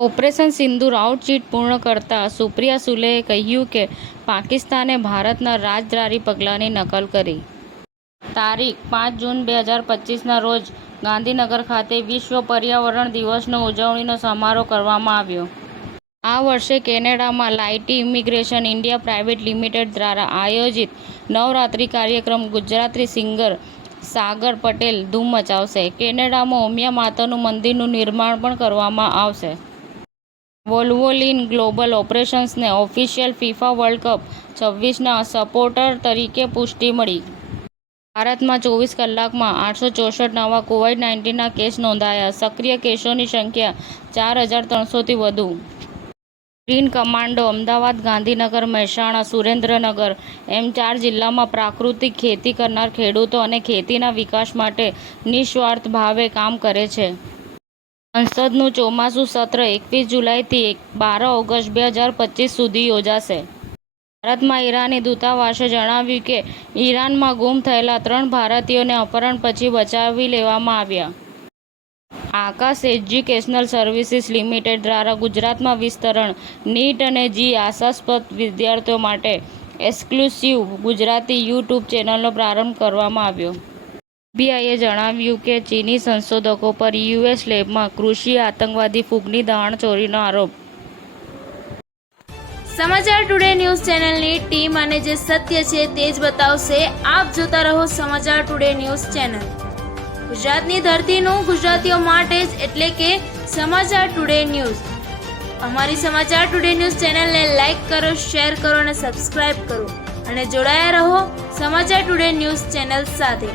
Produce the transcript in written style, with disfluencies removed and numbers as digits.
Operation સિંદૂર outreach પૂર્ણ કરતા સુપ્રિયા સુલેએ કહ્યું કે પાકિસ્તાને ભારતના રાજદ્વારી પગલાંની નકલ કરી. તારીખ 5 જૂન 2025ના રોજ ગાંધીનગર ખાતે વિશ્વ પર્યાવરણ દિવસનો ઉજવણીનો સમારોહ કરવામાં આવ્યો. આ વર્ષે કેનેડામાં લાઇટી ઇમિગ્રેશન ઇન્ડિયા પ્રાઇવેટ લિમિટેડ દ્વારા આયોજિત નવરાત્રિ કાર્યક્રમ ગુજરાતી સિંગર સાગર પટેલ ધૂમ મચાવશે. કેનેડામાં ઉમિયા માતાનું મંદિરનું નિર્માણ પણ કરવામાં આવશે. વોલ્વોલિન ગ્લોબલ ઓપરેશન્સને ઓફિશિયલ ફિફા વર્લ્ડ કપ 26ના સપોર્ટર તરીકે પુષ્ટિ મળી. ભારતમાં 24 કલાકમાં 864 નવા કોવિડ-19ના કેસ નોંધાયા. સક્રિય કેસોની સંખ્યા 4300થી વધુ. ગ્રીન કમાન્ડો અમદાવાદ, ગાંધીનગર, મહેસાણા, સુરેન્દ્રનગર એમ 4 જિલ્લામાં પ્રાકૃતિક ખેતી કરનાર ખેડૂતો અને ખેતીના વિકાસ માટે નિસ્વાર્થ ભાવે કામ કરે છે. સંસદનું ચોમાસું સત્ર 21 જુલાઈથી 12 ઓગસ્ટ 2025 સુધી યોજાશે. ભારતમાં ઈરાની દૂતાવાસે જણાવ્યું કે ઈરાનમાં ગુમ થયેલા 3 ભારતીયોને અપહરણ પછી બચાવી લેવામાં આવ્યા. આકાશ એજ્યુકેશનલ સર્વિસીસ લિમિટેડ દ્વારા ગુજરાતમાં વિસ્તરણ નીટ અને જી આશાસ્પદ વિદ્યાર્થીઓ માટે એક્સક્લુસિવ ગુજરાતી યુટ્યુબ ચેનલનો પ્રારંભ કરવામાં આવ્યો. સીબીઆઈએ જણાવ્યું કે ચીની સંશોધકો પર યુએસ લેબમાં કૃષિ આતંકવાદી ફૂગની દાણચોરીનો આરોપ. સમાચાર ટુડે ન્યૂઝ ચેનલની ટીમ અને જે સત્ય છે તે જ બતાવશે. આપ જોતા રહો સમાચાર ટુડે ન્યૂઝ ચેનલ. ગુજરાતની ધરતીનું ગુજરાતીઓ માટે જ, એટલે કે સમાચાર ટુડે ન્યૂઝ. અમારી સમાચાર ટુડે ન્યૂઝ ચેનલને લાઈક કરો, શેર કરો અને સબસ્ક્રાઇબ કરો અને જોડાયા રહો સમાચાર ટુડે ન્યૂઝ ચેનલ સાથે.